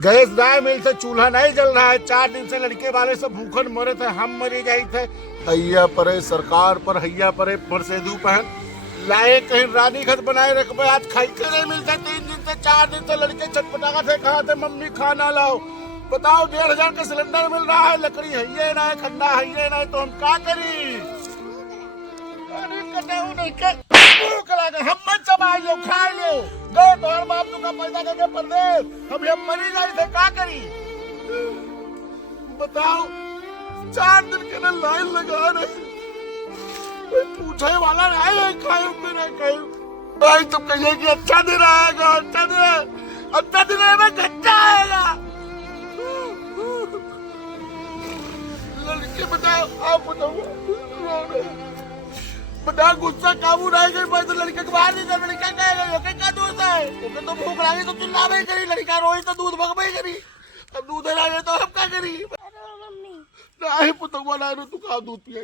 Gas नहीं मिल से चूल्हा नहीं जल रहा है। 4 दिन से लड़के वाले सब भूखन मरे थे, हम मरी गई थे। हैया परे सरकार पर, हैया परे परसेदू पहन लाए कहीं रानी खत बनाए रखे। आज खाई के नहीं मिलता। 3 दिन से 4 दिन से लड़के छटपटा थे, कहा थे मम्मी खाना लाओ। बताओ 1500 का सिलेंडर मिल रहा है, लकड़ी है ना, खंडा है ना, तो हम क्या करी? हम मत चबाई लो, खा लो। गए तो हर बाप का पैदा करके परदेश, हम मरी गए थे, क्या करी? बताओ 4 दिन के ना लाइन लगा रहे, कोई पूछे वाला नहीं है। खाए नहीं खाए भाई, तुम कहिए कि अच्छा दिन आएगा, अच्छा दिन आएगा, घंटा आएगा। लड़के बताओ, आप बताओ, बड़ा गुस्सा काबू नहीं गई। मैं तो लड़के के बाहर नहीं कर, लड़का कहेगा ओके क्या दोस्त है, ओके तो भूख लगी तो चिल्लावे करी, लड़का रोई तो दूध भगवे करी। अब दूध ना आए तो हम क्या करी? नहीं पुतवा ना तू का दूध पिए।